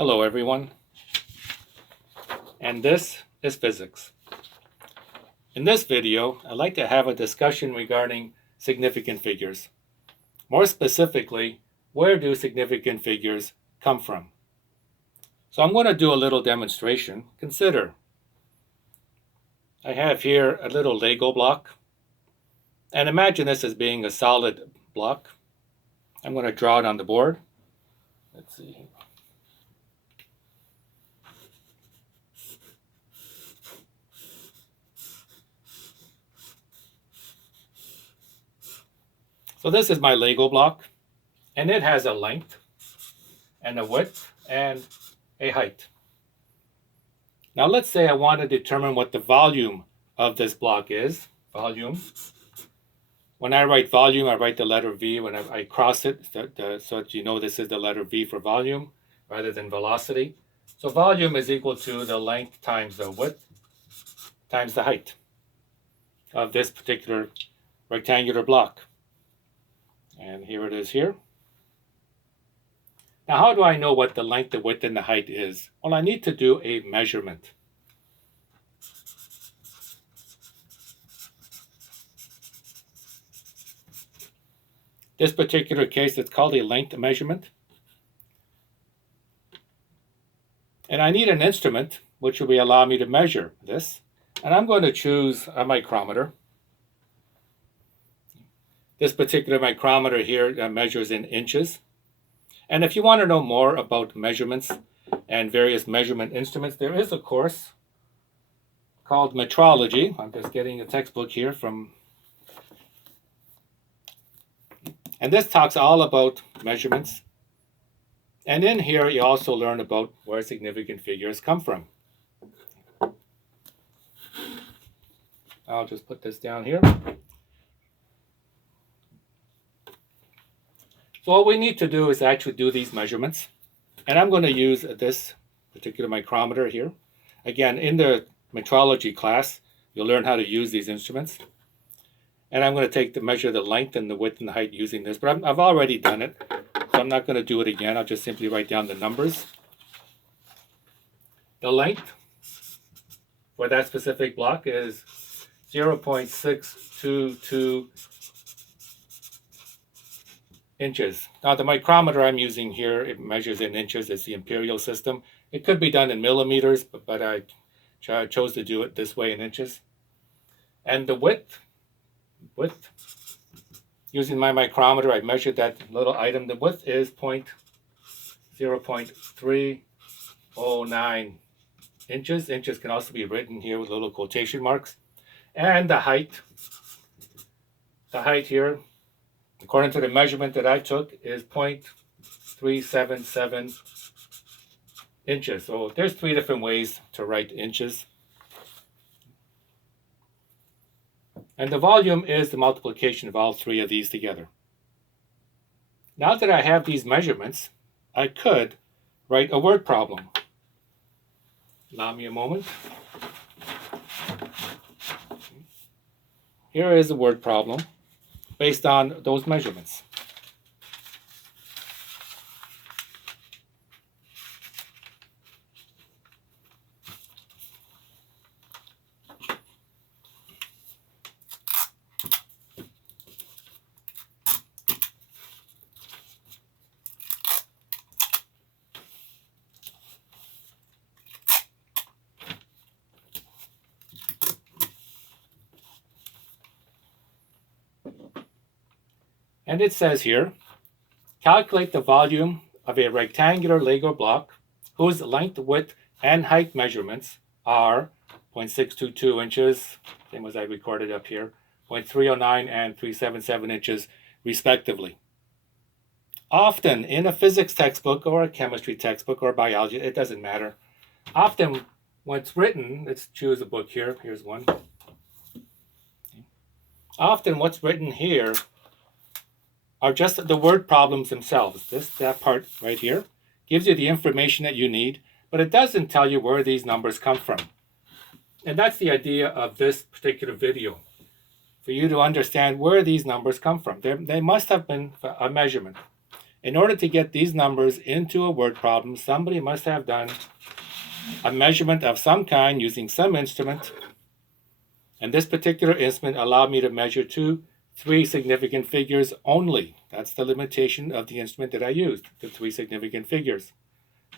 Hello everyone, and this is physics. In this video, I'd like to have a discussion regarding significant figures. More specifically, where do significant figures come from? So I'm going to do a little demonstration. Consider, I have here a little Lego block, and imagine this as being a solid block. I'm going to draw it on the board. Let's see. So this is my Lego block, and it has a length and a width and a height. Now let's say I want to determine what the volume of this block is. Volume. When I write volume, I write the letter V. When I cross it, so that you know this is the letter V for volume rather than velocity. So volume is equal to the length times the width times the height of this particular rectangular block. And here it is here. Now, how do I know what the length, the width, and the height is? Well, I need to do a measurement. This particular case, it's called a length measurement. And I need an instrument which will allow me to measure this. And I'm going to choose a micrometer. This particular micrometer here measures in inches. And if you want to know more about measurements and various measurement instruments, there is a course called metrology. I'm just getting a textbook here from, and this talks all about measurements. And in here, you also learn about where significant figures come from. I'll just put this down here. So what we need to do is actually do these measurements. And I'm going to use this particular micrometer here. Again, in the metrology class, you'll learn how to use these instruments. And I'm going to measure the length and the width and the height using this. But I've already done it, so I'm not going to do it again. I'll just simply write down the numbers. The length for that specific block is 0.622 inches. Now the micrometer I'm using here, it measures in inches. It's the imperial system. It could be done in millimeters, but I chose to do it this way in inches. And the width, using my micrometer, I measured that little item. The width is 0.309 inches. Inches can also be written here with little quotation marks. And the height here, according to the measurement that I took, is 0.377 inches. So there's three different ways to write inches. And the volume is the multiplication of all three of these together. Now that I have these measurements, I could write a word problem. Allow me a moment. Here is a word problem based on those measurements. And it says here, calculate the volume of a rectangular Lego block whose length, width, and height measurements are 0.622 inches, same as I recorded up here, 0.309 and 377 inches, respectively. Often in a physics textbook or a chemistry textbook or biology, it doesn't matter. Often when it's written, let's choose a book here. Here's one. Often what's written here are just the word problems themselves. That part right here gives you the information that you need, but it doesn't tell you where these numbers come from. And that's the idea of this particular video, for you to understand where these numbers come from. They must have been a measurement. In order to get these numbers into a word problem, somebody must have done a measurement of some kind using some instrument. And this particular instrument allowed me to measure 3 significant figures only. That's the limitation of the instrument that I used, the 3 significant figures.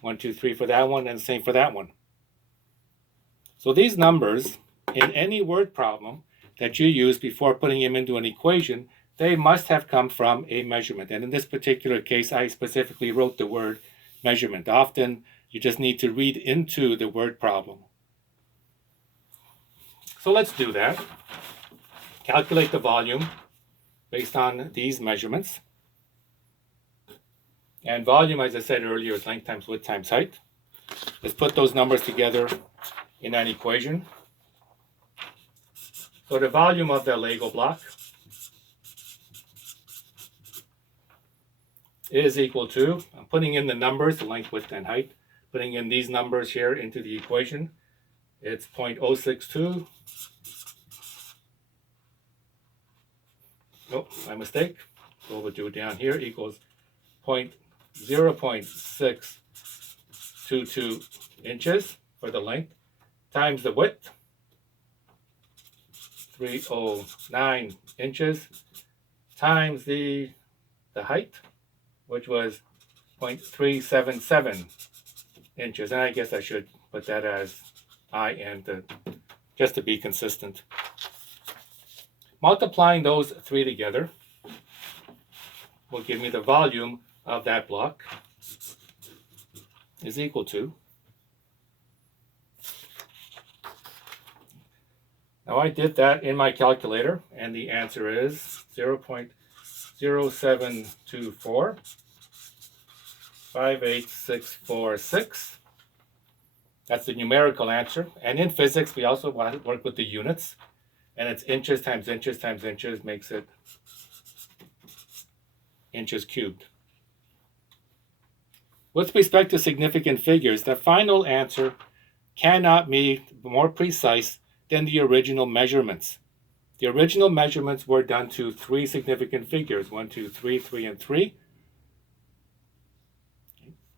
1, 2, 3 for that one, and the same for that one. So these numbers, in any word problem that you use before putting them into an equation, they must have come from a measurement. And in this particular case, I specifically wrote the word measurement. Often, you just need to read into the word problem. So let's do that. Calculate the volume based on these measurements. And volume, as I said earlier, is length times width times height. Let's put those numbers together in an equation. So the volume of the Lego block is equal to, I'm putting in the numbers, the length, width, and height, putting in these numbers here into the equation. It's 0.062. Oh, my mistake. So we'll do it down here, equals 0.622 inches for the length, times the width, 309 inches, times the height, which was 0.377 inches. And I guess I should put that as IN just to be consistent. Multiplying those 3 together will give me the volume of that block is equal to, now I did that in my calculator, and the answer is 0.0724 58646. That's the numerical answer. And in physics, we also work with the units. And it's inches times inches times inches makes it inches cubed. With respect to significant figures, the final answer cannot be more precise than the original measurements. The original measurements were done to 3 significant figures, 1, 2, 3, 3, and 3,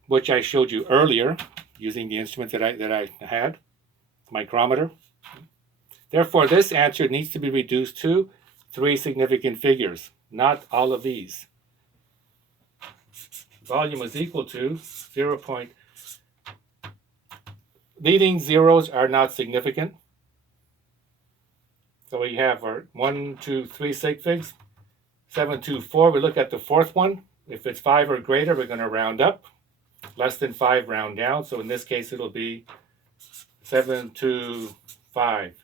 which I showed you earlier using the instrument that I had, micrometer. Therefore, this answer needs to be reduced to 3 significant figures, not all of these. Volume is equal to 0. Leading zeros are not significant. So we have our 1, 2, 3 sig figs, 7, 2, 4. We look at the 4th one. If it's 5 or greater, we're going to round up. Less than 5, round down. So in this case, it'll be 725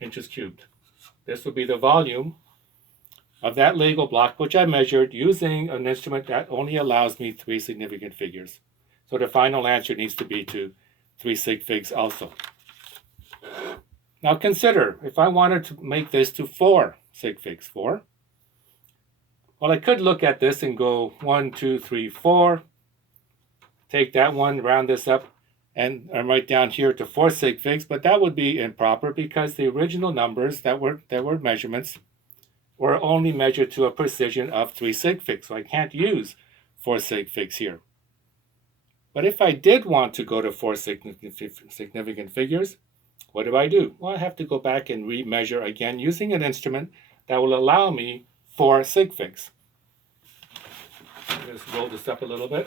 inches cubed. This will be the volume of that Lego block, which I measured using an instrument that only allows me 3 significant figures. So the final answer needs to be to 3 sig figs also. Now consider, if I wanted to make this to 4 sig figs, 4. Well, I could look at this and go 1, 2, 3, 4. Take that one, round this up, and write down here to 4 sig figs, but that would be improper because the original numbers that were measurements were only measured to a precision of 3 sig figs, so I can't use 4 sig figs here. But if I did want to go to 4 significant figures, what do? Well, I have to go back and remeasure again using an instrument that will allow me 4 sig figs. Just roll this up a little bit.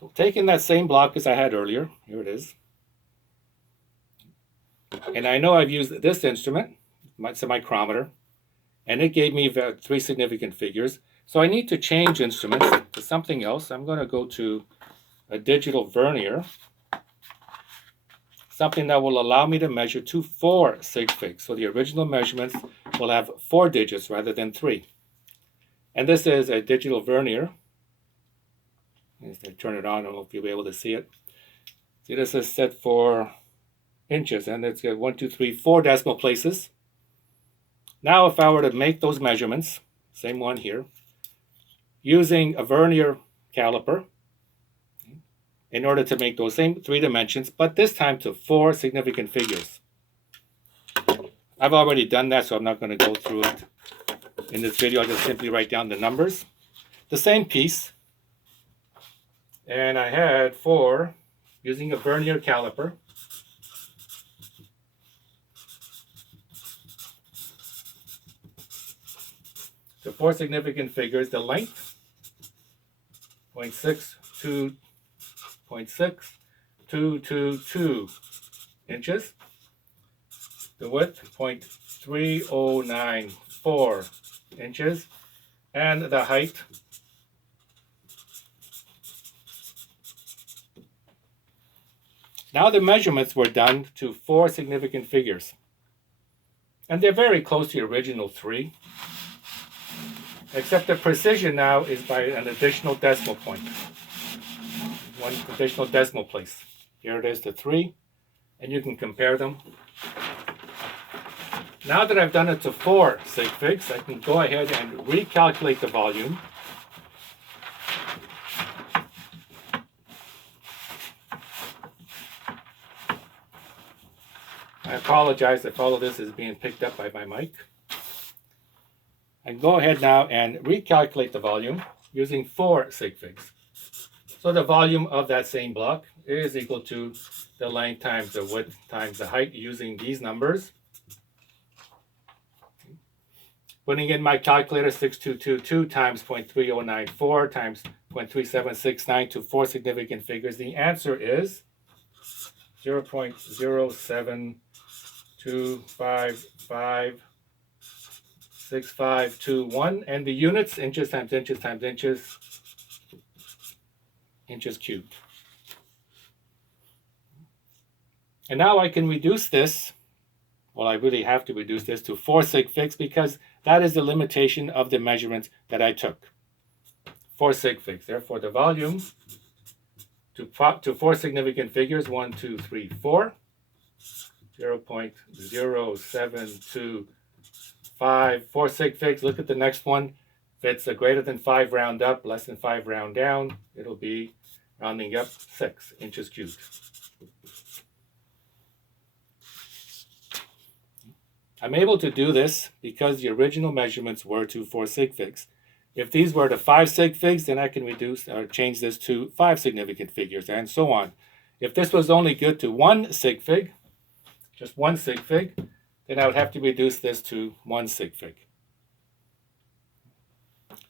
So taking that same block as I had earlier, here it is. And I know I've used this instrument, it's a micrometer, and it gave me 3 significant figures. So I need to change instruments to something else. I'm going to go to a digital vernier, something that will allow me to measure to 4 sig figs. So the original measurements will have 4 digits rather than 3. And this is a digital vernier. If I turn it on, I don't know if you'll be able to see it. See, this is set for inches, and it's got 1, 2, 3, 4 decimal places. Now, if I were to make those measurements, same one here, using a vernier caliper, in order to make those same 3 dimensions, but this time to 4 significant figures. I've already done that, so I'm not going to go through it in this video. I'll just simply write down the numbers. The same piece. And I had 4, using a vernier caliper, the 4 significant figures, the length, 0.6222 inches, the width, 0.3094 inches, and the height, now the measurements were done to 4 significant figures. And they're very close to the original 3. Except the precision now is by an additional decimal point. 1 additional decimal place. Here it is, the 3. And you can compare them. Now that I've done it to 4 sig figs, I can go ahead and recalculate the volume. I apologize if all of this is being picked up by my mic. I can go ahead now and recalculate the volume using 4 sig figs. So the volume of that same block is equal to the length times the width times the height using these numbers. Putting in my calculator, 6222 times 0.3094 times 0.3769 to 4 significant figures. The answer is 0.072556521, and the units, inches times inches times inches, inches cubed. And now I can reduce this, well, I really have to reduce this to 4 sig figs because that is the limitation of the measurement that I took. 4 sig figs. Therefore, the volume to 4 significant figures, 1, 2, 3, 4, 0.0725, 4 sig figs. Look at the next one. If it's a greater than 5, round up, less than 5, round down. It'll be, rounding up, 6 inches cubed. I'm able to do this because the original measurements were to 4 sig figs. If these were to 5 sig figs, then I can reduce or change this to 5 significant figures, and so on. If this was only good to 1 sig fig, just 1 sig fig, then I would have to reduce this to 1 sig fig.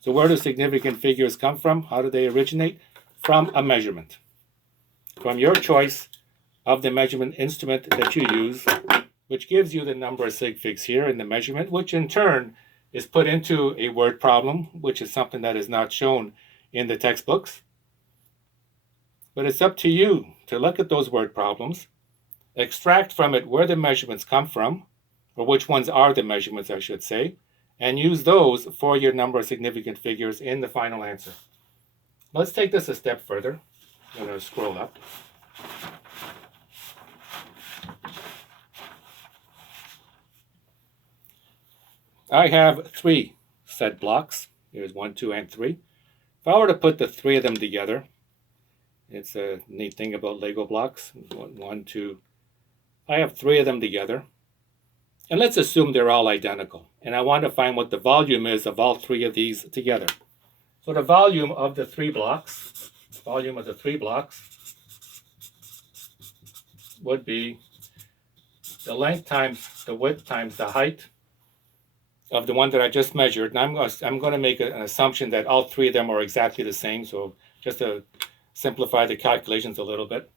So where do significant figures come from? How do they originate? From a measurement. From your choice of the measurement instrument that you use, which gives you the number of sig figs here in the measurement, which in turn is put into a word problem, which is something that is not shown in the textbooks. But it's up to you to look at those word problems, extract from it where the measurements come from, or which ones are the measurements, I should say, and use those for your number of significant figures in the final answer. Let's take this a step further. I'm going to scroll up. I have 3 set blocks. Here's 1, 2, and 3. If I were to put the 3 of them together, it's a neat thing about Lego blocks. 1, 2. I have 3 of them together. And let's assume they're all identical. And I want to find what the volume is of all 3 of these together. So the volume of the 3 blocks, would be the length times the width times the height of the one that I just measured. And I'm going to make an assumption that all 3 of them are exactly the same. So just to simplify the calculations a little bit.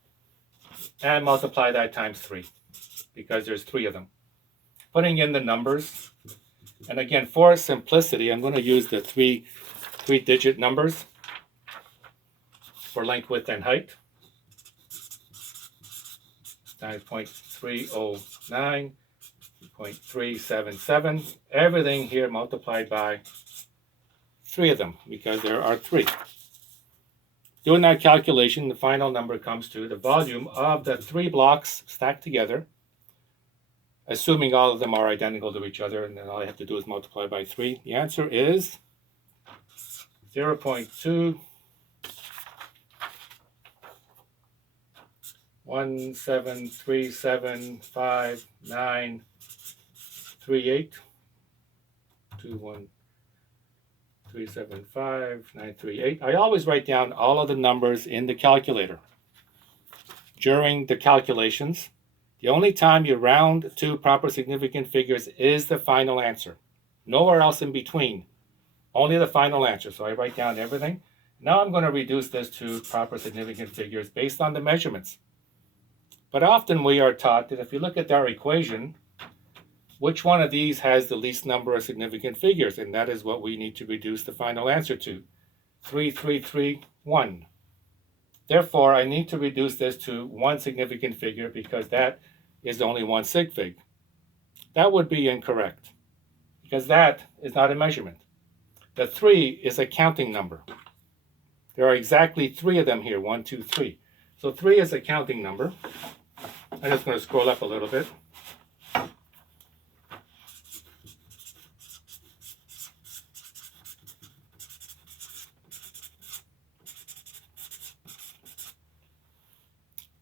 And multiply that times 3, because there's 3 of them. Putting in the numbers. And again, for simplicity, I'm going to use the 3-digit numbers for length, width, and height. Times 0.309. 0.377. Everything here multiplied by 3 of them, because there are 3. Doing that calculation, the final number comes to the volume of the 3 blocks stacked together, assuming all of them are identical to each other, and then all I have to do is multiply by 3. The answer is 0.2 17375 938 21375 938. I always write down all of the numbers in the calculator. During the calculations, the only time you round to proper significant figures is the final answer. Nowhere else in between. Only the final answer. So I write down everything. Now I'm going to reduce this to proper significant figures based on the measurements. But often we are taught that if you look at our equation, which one of these has the least number of significant figures? And that is what we need to reduce the final answer to. 3331. Therefore, I need to reduce this to one significant figure because that is only one sig fig. That would be incorrect because that is not a measurement. The 3 is a counting number. There are exactly 3 of them here, 1, 2, 3. So 3 is a counting number. I'm just going to scroll up a little bit.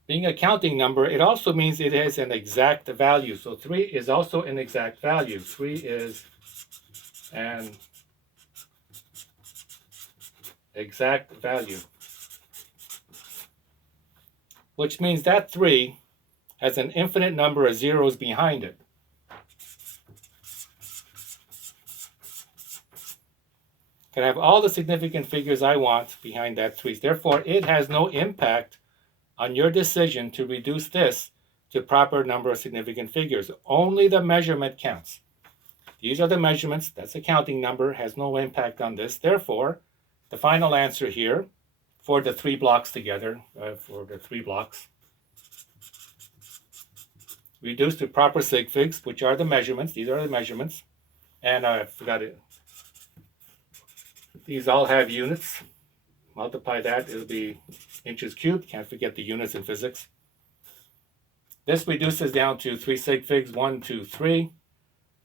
Being a counting number, it also means it has an exact value. So 3 is also an exact value. 3 is an exact value. Which means that 3 has an infinite number of zeros behind it. Can have all the significant figures I want behind that 3. Therefore, it has no impact on your decision to reduce this to proper number of significant figures. Only the measurement counts. These are the measurements. That's a counting number. Has no impact on this. Therefore, the final answer here for the 3 blocks together, reduced to proper sig figs, which are the measurements. These are the measurements. And I forgot it. These all have units. Multiply that, it'll be inches cubed. Can't forget the units in physics. This reduces down to 3 sig figs, 1, 2, 3.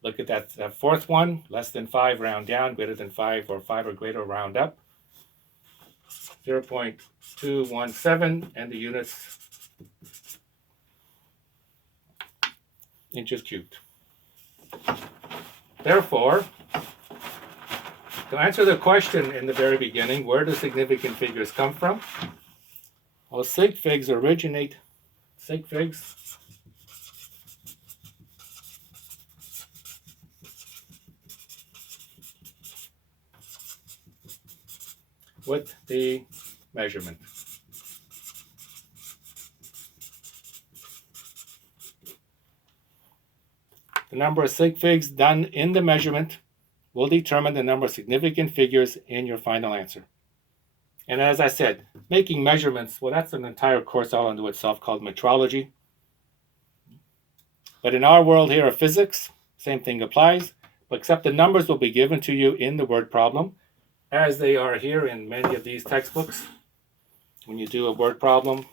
Look at that fourth one, less than 5, round down, greater than 5 or 5 or greater, round up. 0.217, and the units inches cubed. Therefore, to answer the question in the very beginning, where do significant figures come from? Well, sig figs originate, sig figs with the measurement. The number of sig figs done in the measurement will determine the number of significant figures in your final answer. And as I said, making measurements, well, that's an entire course all unto itself called metrology. But in our world here of physics, same thing applies, but except the numbers will be given to you in the word problem, as they are here in many of these textbooks. When you do a word problem,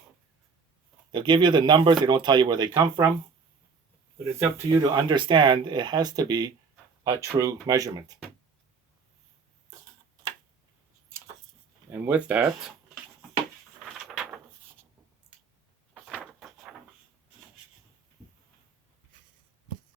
they'll give you the numbers, they don't tell you where they come from, but it's up to you to understand it has to be a true measurement. And with that,